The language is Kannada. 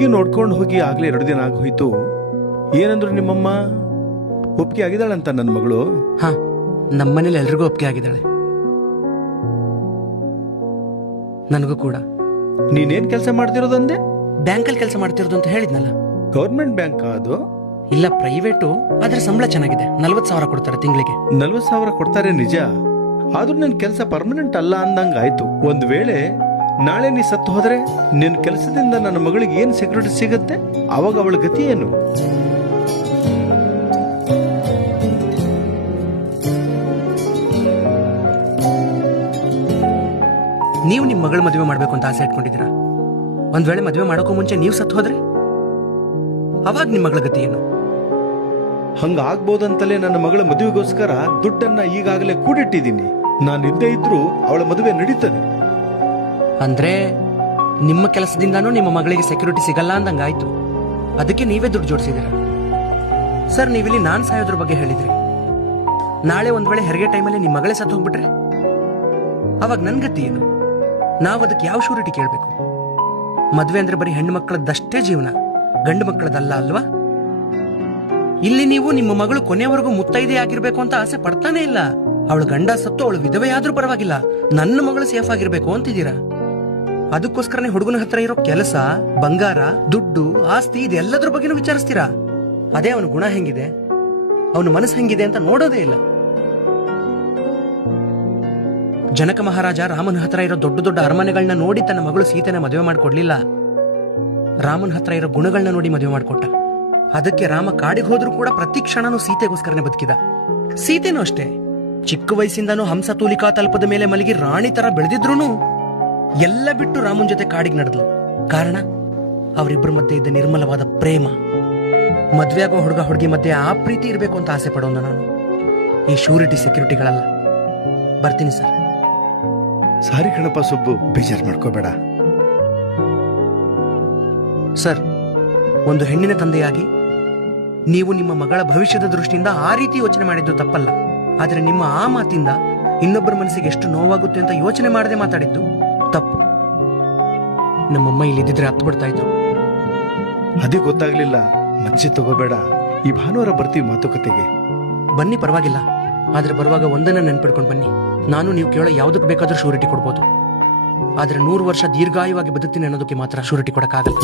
ಈಗ ನೋಡ್ಕೊಂಡು ಹೋಗಿ ಆಗ್ಲೇ 2 ದಿನ ಆಗೋಯ್ತು. ಏನಂದ್ರು ನಿಮ್ಮಮ್ಮ? ಒಪ್ಪಿಗೆ ಆಗಿದ್ದಾಳಂತ ನನ್ನ ಮಗಳು? ಹಾ, ನಮ್ಮನೇಲಿ ಎಲ್ರಿಗೂ ಒಪ್ಪಿಗೆ ಆಗಿದ್ದಾಳೆ, ನನಗೂ ಕೂಡ. ನೀನೇನ್ ಕೆಲಸ ಮಾಡ್ತಿರೋದಂದೆ? ಬ್ಯಾಂಕಲ್ಲಿ ಕೆಲಸ ಮಾಡ್ತಿರೋದು ಅಂತ ಹೇಳಿದ್ನಲ್ಲ. ಗೌರ್ಮೆಂಟ್ ಬ್ಯಾಂಕ್ ಅದು? ಇಲ್ಲ, ಪ್ರೈವೇಟು. ಆದ್ರೆ ಸಂಬಳ ಚೆನ್ನಾಗಿದೆ, 40,000 ಕೊಡ್ತಾರೆ ತಿಂಗಳಿಗೆ. 40,000 ಕೊಡ್ತಾರೆ ನಿಜ. ಆದ್ರೂ ನನ್ ಕೆಲಸ ಪರ್ಮನೆಂಟ್ ಅಲ್ಲ ಅಂದಂಗ ಆಯ್ತು. ಒಂದ್ ವೇಳೆ ನಾಳೆ ನೀ ಸತ್ತು ಹೋದ್ರೆ ನಿನ್ ಕೆಲಸದಿಂದ ನನ್ನ ಮಗಳಿಗೆ ಏನ್ ಸೆಕ್ಯೂರಿಟಿ ಸಿಗತ್ತೆ? ಅವಾಗ ಅವಳ ಗತಿ ಏನು? ನೀವು ನಿಮ್ ಮಗಳ ಮದುವೆ ಮಾಡ್ಬೇಕು ಅಂತ ಆಸೆ ಇಟ್ಕೊಂಡಿದ್ದೀರಾ. ಒಂದ್ ವೇಳೆ ಮದುವೆ ಮಾಡೋಕ್ಕೂ ಮುಂಚೆ ನೀವು ಸತ್ತು ಹೋದ್ರೆ ಅವಾಗ ನಿಮ್ ಮಗಳ ಗತಿ ಏನು? ಹಂಗ ಆಗ್ಬೋದಂತಲೇ ನನ್ನ ಮಗಳ ಮದುವೆಗೋಸ್ಕರ ದುಡ್ಡನ್ನ ಈಗಾಗಲೇ ಕೂಡಿಟ್ಟಿದ್ದೀನಿ. ನಾನು ಇದ್ದೇ ಇದ್ರೂ ಅವಳ ಮದುವೆ ನಡೀತದೆ. ಅಂದ್ರೆ ನಿಮ್ಮ ಕೆಲಸದಿಂದಾನೂ ನಿಮ್ಮ ಮಗಳಿಗೆ ಸೆಕ್ಯೂರಿಟಿ ಸಿಗಲ್ಲ ಅಂದಂಗಾಯ್ತು. ಅದಕ್ಕೆ ನೀವೇ ದುಡ್ಡು ಜೋಡಿಸಿದ್ದೀರಾ. ಸರ್, ನೀವಿಲ್ಲಿ ನಾನ್ ಸಾಯೋದ್ರ ಬಗ್ಗೆ ಹೇಳಿದ್ರಿ. ನಾಳೆ ಒಂದ್ ವೇಳೆ ಹೆರಿಗೆ ಟೈಮಲ್ಲಿ ನಿಮ್ಮ ಮಗಳೇ ಸತ್ತು ಹೋಗ್ಬಿಟ್ರೆ ಅವಾಗ ನನ್ ಗತಿ ಏನು? ನಾವ್ ಅದಕ್ಕೆ ಯಾವ ಶೂರಿಟಿ ಕೇಳ್ಬೇಕು? ಮದ್ವೆ ಅಂದ್ರೆ ಬರೀ ಹೆಣ್ಣು ಮಕ್ಕಳದ್ದಷ್ಟೇ ಜೀವನ, ಗಂಡು ಮಕ್ಕಳದಲ್ಲ ಅಲ್ವಾ? ಇಲ್ಲಿ ನೀವು ನಿಮ್ಮ ಮಗಳು ಕೊನೆಯವರೆಗೂ ಮುತ್ತೈದೆ ಆಗಿರ್ಬೇಕು ಅಂತ ಆಸೆ ಪಡ್ತಾನೆ ಇಲ್ಲ. ಅವಳು ಗಂಡ ಸತ್ತು ಅವಳು ವಿಧವೆ ಆದ್ರೂ ಪರವಾಗಿಲ್ಲ, ನನ್ನ ಮಗಳು ಸೇಫ್ ಆಗಿರ್ಬೇಕು ಅಂತಿದ್ದೀರಾ. ಅದಕ್ಕೋಸ್ಕರನೇ ಹುಡುಗನ ಹತ್ರ ಇರೋ ಕೆಲಸ, ಬಂಗಾರ, ದುಡ್ಡು, ಆಸ್ತಿ ಇದೆಲ್ಲದ್ರ ಬಗ್ಗೆನೂ ವಿಚಾರಿಸ್ತೀರಾ. ಅದೇ ಅವನ ಗುಣ ಹೆಂಗಿದೆ, ಅವನ ಮನಸ್ಸು ಹೆಂಗಿದೆ ಅಂತ ನೋಡೋದೇ ಇಲ್ಲ. ಜನಕ ಮಹಾರಾಜ ರಾಮನ ಹತ್ರ ಇರೋ ದೊಡ್ಡ ದೊಡ್ಡ ಅರಮನೆಗಳನ್ನ ನೋಡಿ ತನ್ನ ಮಗಳು ಸೀತೆನ ಮದುವೆ ಮಾಡ್ಕೊಡ್ಲಿಲ್ಲ. ರಾಮನ ಹತ್ರ ಇರೋ ಗುಣಗಳನ್ನ ನೋಡಿ ಮದುವೆ ಮಾಡ್ಕೊಟ್ಟ. ಅದಕ್ಕೆ ರಾಮ ಕಾಡಿಗೆ ಹೋದ್ರೂ ಕೂಡ ಪ್ರತಿ ಕ್ಷಣನೂ ಸೀತೆಗೋಸ್ಕರನೇ ಬದುಕಿದ. ಸೀತೆನೂ ಅಷ್ಟೇ, ಚಿಕ್ಕ ವಯಸ್ಸಿಂದಾನು ಹಂಸ ತೂಲಿಕಾ ತಲ್ಪದ ಮೇಲೆ ಮಲಗಿ ರಾಣಿ ತರ ಬೆಳೆದಿದ್ರು ಎಲ್ಲ ಬಿಟ್ಟು ರಾಮನ್ ಜೊತೆ ಕಾಡಿಗೆ ನಡೆದ್ಲು. ಕಾರಣ ಅವರಿಬ್ಬರ ಮಧ್ಯೆ ಇದ್ದ ನಿರ್ಮಲವಾದ ಪ್ರೇಮ. ಮದ್ವೆ ಆಗೋ ಹುಡುಗ ಹುಡುಗಿ ಮಧ್ಯೆ ಆ ಪ್ರೀತಿ ಇರಬೇಕು ಅಂತ ಆಸೆ ಪಡೋನು ನಾನು, ಈ ಶೂರಿಟಿ ಸೆಕ್ಯೂರಿಟಿಗಳಲ್ಲ. ಬರ್ತೀನಿ ಸರ್. ಸಾರಿ ಕಣಪ್ಪ ಸುಬ್ಬು, ಬೇಜಾರು ಮಾಡ್ಕೋಬೇಡ. ಸರ್, ಒಂದು ಹೆಣ್ಣಿನ ತಂದೆಯಾಗಿ ನೀವು ನಿಮ್ಮ ಮಗಳ ಭವಿಷ್ಯದ ದೃಷ್ಟಿಯಿಂದ ಆ ರೀತಿ ಯೋಚನೆ ಮಾಡಿದ್ದು ತಪ್ಪಲ್ಲ. ಆದ್ರೆ ನಿಮ್ಮ ಆ ಮಾತಿಂದ ಇನ್ನೊಬ್ಬರ ಮನಸ್ಸಿಗೆ ಎಷ್ಟು ನೋವಾಗುತ್ತೆ ಅಂತ ಯೋಚನೆ ಮಾಡದೆ ಮಾತಾಡಿದ್ದು ತಪ್ಪು. ನಮ್ಮಮ್ಮ ಇಲ್ಲಿದ್ದಿದ್ರೆ ಹತ್ತು ಬಿಡ್ತಾ ಇದ್ರು. ಅದೇ ಗೊತ್ತಾಗ್ಲಿಲ್ಲ. ಮಚ್ಚಿ ತಗೋಬೇಡ. ಈ ಭಾನುವಾರ ಬರ್ತೀವಿ ಮಾತುಕತೆಗೆ. ಬನ್ನಿ, ಪರವಾಗಿಲ್ಲ. ಆದ್ರೆ ಬರುವಾಗ ಒಂದನ್ನ ನೆನ್ಪಿಡ್ಕೊಂಡು ಬನ್ನಿ. ನಾನು ನೀವು ಕೇಳೋ ಯಾವುದಕ್ಕೆ ಬೇಕಾದ್ರೂ ಶೂರಿಟಿ ಕೊಡ್ಬೋದು, ಆದ್ರೆ 100 ವರ್ಷ ದೀರ್ಘಾಯುವಾಗಿ ಬದುಕ್ತೀನಿ ಅನ್ನೋದಕ್ಕೆ ಮಾತ್ರ ಶೂರಿಟಿ ಕೊಡಕ್ಕಾಗಲ್ಲ.